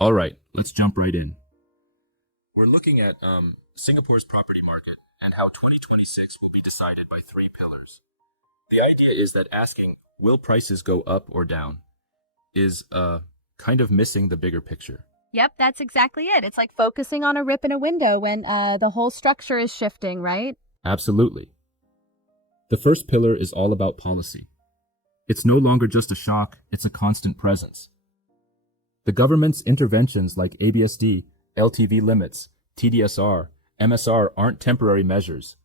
All right, let's jump right in. We're looking at Singapore's property market and how 2026 will be decided by three pillars. The idea is that asking, will prices go up or down, is kind of missing the bigger picture. Yep, that's exactly it. It's like focusing on a rip in a window when the whole structure is shifting, right? Absolutely. The first pillar is all about policy. It's no longer just a shock, it's a constant presence. The government's interventions like ABSD, LTV limits, TDSR, MSR aren't temporary measures.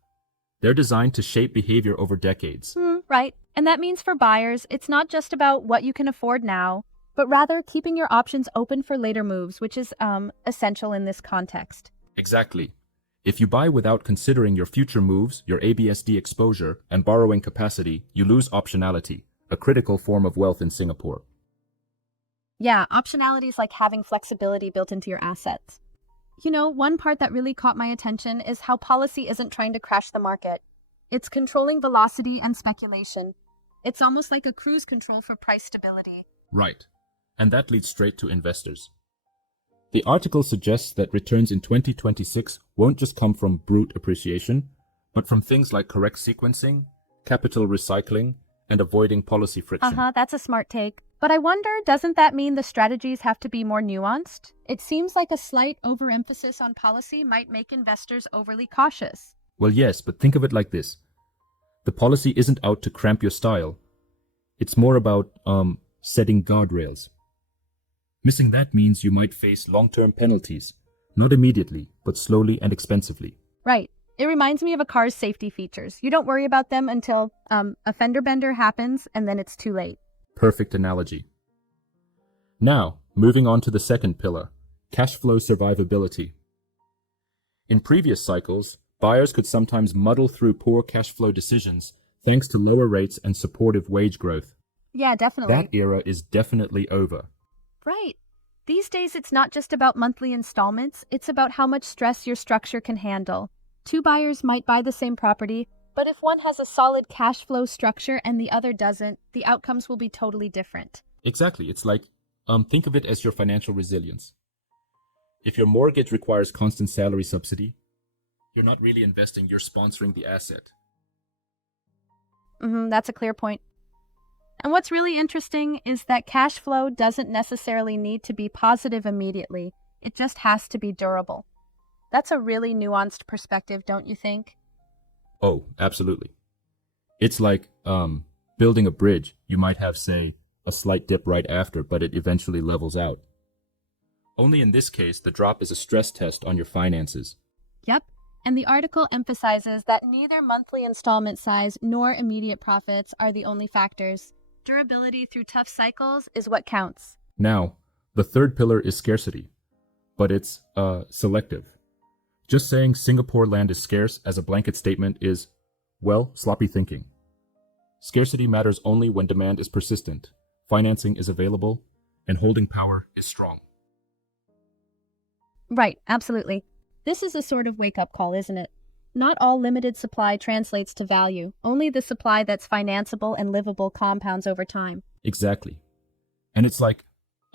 They're designed to shape behavior over decades. Right. And that means for buyers, it's not just about what you can afford now, but rather keeping your options open for later moves, which is essential in this context. Exactly. If you buy without considering your future moves, your ABSD exposure, and borrowing capacity, you lose optionality, a critical form of wealth in Singapore. Yeah, optionality is like having flexibility built into your assets. You know, one part that really caught my attention is how policy isn't trying to crash the market. It's controlling velocity and speculation. It's almost like a cruise control for price stability. Right. And that leads straight to investors. The article suggests that returns in 2026 won't just come from brute appreciation, but from things like correct sequencing, capital recycling, and avoiding policy friction. That's a smart take. But I wonder, doesn't that mean the strategies have to be more nuanced? It seems like a slight overemphasis on policy might make investors overly cautious. Well, yes, but think of it like this. The policy isn't out to cramp your style. It's more about setting guardrails. Missing that means you might face long-term penalties, not immediately, but slowly and expensively. Right. It reminds me of a car's safety features. You don't worry about them until a fender bender happens, and then it's too late. Perfect analogy. Now, moving on to the second pillar, cash flow survivability. In previous cycles, buyers could sometimes muddle through poor cash flow decisions thanks to lower rates and supportive wage growth. Yeah, definitely. That era is definitely over. Right. These days, it's not just about monthly installments, it's about how much stress your structure can handle. Two buyers might buy the same property, but if one has a solid cash flow structure and the other doesn't, the outcomes will be totally different. Exactly. It's like, think of it as your financial resilience. If your mortgage requires constant salary subsidy, you're not really investing, you're sponsoring the asset. That's a clear point. And what's really interesting is that cash flow doesn't necessarily need to be positive immediately. It just has to be durable. That's a really nuanced perspective, don't you think? Oh, absolutely. It's like building a bridge. You might have, say, a slight dip right after, but it eventually levels out. Only in this case, the drop is a stress test on your finances. Yep. And the article emphasizes that neither monthly installment size nor immediate profits are the only factors. Durability through tough cycles is what counts. Now, the third pillar is scarcity, but it's selective. Just saying Singapore land is scarce as a blanket statement is, well, sloppy thinking. Scarcity matters only when demand is persistent, financing is available, and holding power is strong. Right, absolutely. This is a sort of wake-up call, isn't it? Not all limited supply translates to value. Only the supply that's financeable and livable compounds over time. Exactly. And it's like,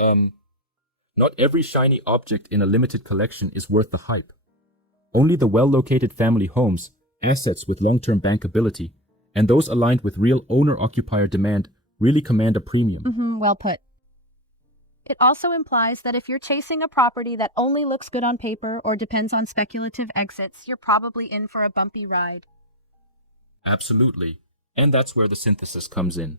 not every shiny object in a limited collection is worth the hype. Only the well-located family homes, assets with long-term bankability, and those aligned with real owner-occupier demand really command a premium. Well put. It also implies that if you're chasing a property that only looks good on paper or depends on speculative exits, you're probably in for a bumpy ride. Absolutely. And that's where the synthesis comes in.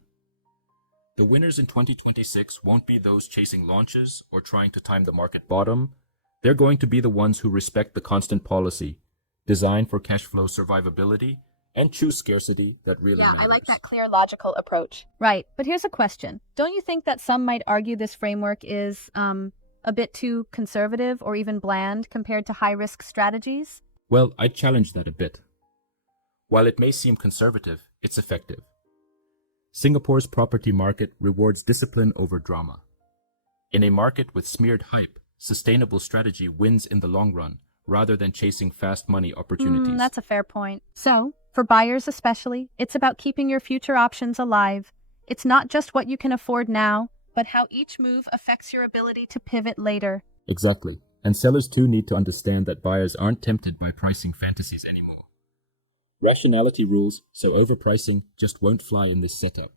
The winners in 2026 won't be those chasing launches or trying to time the market bottom. They're going to be the ones who respect the constant policy, design for cash flow survivability, and choose scarcity that really matters. I like that clear, logical approach. Right, but here's a question. Don't you think that some might argue this framework is a bit too conservative or even bland compared to high-risk strategies? Well, I'd challenge that a bit. While it may seem conservative, it's effective. Singapore's property market rewards discipline over drama. In a market with smeared hype, sustainable strategy wins in the long run, rather than chasing fast money opportunities. That's a fair point. So, for buyers especially, it's about keeping your future options alive. It's not just what you can afford now, but how each move affects your ability to pivot later. Exactly. And sellers too need to understand that buyers aren't tempted by pricing fantasies anymore. Rationality rules, so overpricing just won't fly in this setup.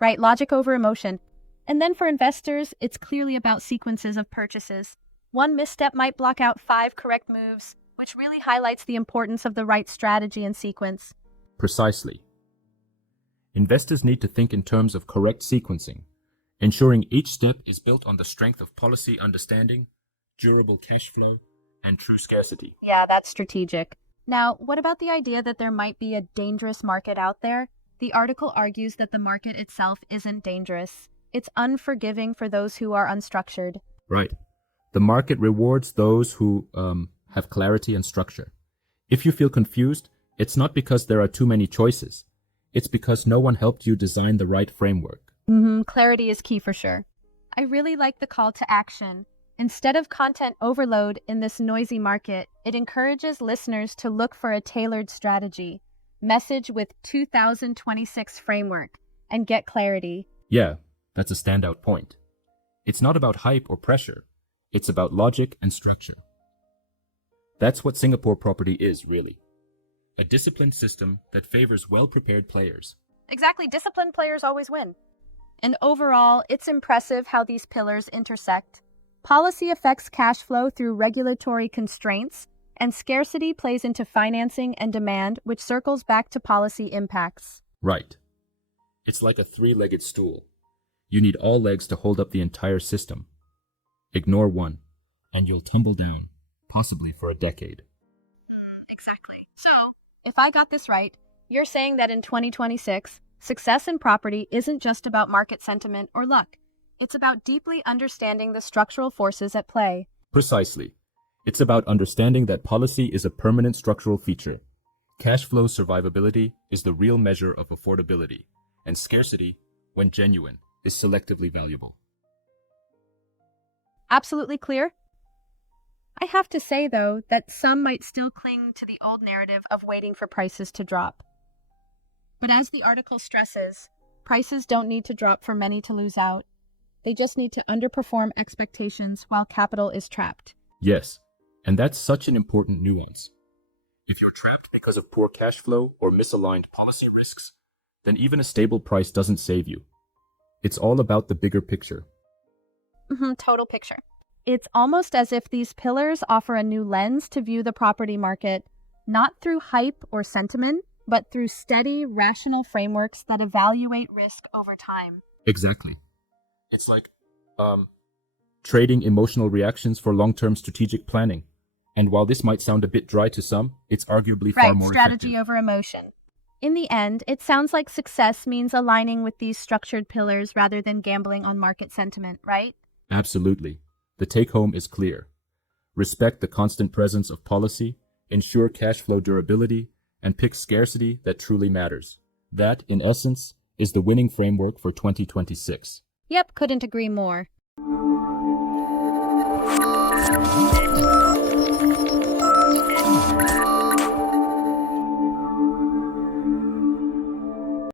Right, logic over emotion. And then for investors, it's clearly about sequences of purchases. One misstep might block out 5 correct moves, which really highlights the importance of the right strategy and sequence. Precisely. Investors need to think in terms of correct sequencing, ensuring each step is built on the strength of policy understanding, durable cash flow, and true scarcity. Yeah, that's strategic. Now, what about the idea that there might be a dangerous market out there? The article argues that the market itself isn't dangerous. It's unforgiving for those who are unstructured. Right. The market rewards those who have clarity and structure. If you feel confused, it's not because there are too many choices. It's because no one helped you design the right framework. Clarity is key for sure. I really like the call to action. Instead of content overload in this noisy market, it encourages listeners to look for a tailored strategy, message with 2026 framework, and get clarity. Yeah, that's a standout point. It's not about hype or pressure. It's about logic and structure. That's what Singapore property is, really. A disciplined system that favors well-prepared players. Exactly, disciplined players always win. And overall, it's impressive how these pillars intersect. Policy affects cash flow through regulatory constraints, and scarcity plays into financing and demand, which circles back to policy impacts. Right. It's like a three-legged stool. You need all legs to hold up the entire system. Ignore one, and you'll tumble down, possibly for a decade. Exactly. So, if I got this right, you're saying that in 2026, success in property isn't just about market sentiment or luck. It's about deeply understanding the structural forces at play. Precisely. It's about understanding that policy is a permanent structural feature. Cash flow survivability is the real measure of affordability, and scarcity, when genuine, is selectively valuable. Absolutely clear? I have to say, though, that some might still cling to the old narrative of waiting for prices to drop. But as the article stresses, prices don't need to drop for many to lose out. They just need to underperform expectations while capital is trapped. Yes, and that's such an important nuance. If you're trapped because of poor cash flow or misaligned policy risks, then even a stable price doesn't save you. It's all about the bigger picture. Total picture. It's almost as if these pillars offer a new lens to view the property market, not through hype or sentiment, but through steady, rational frameworks that evaluate risk over time. Exactly. It's like trading emotional reactions for long-term strategic planning. And while this might sound a bit dry to some, it's arguably far more strategy effective. over emotion. In the end, it sounds like success means aligning with these structured pillars rather than gambling on market sentiment, right? Absolutely. The take-home is clear. Respect the constant presence of policy, ensure cash flow durability, and pick scarcity that truly matters. That, in essence, is the winning framework for 2026. Yep, couldn't agree more.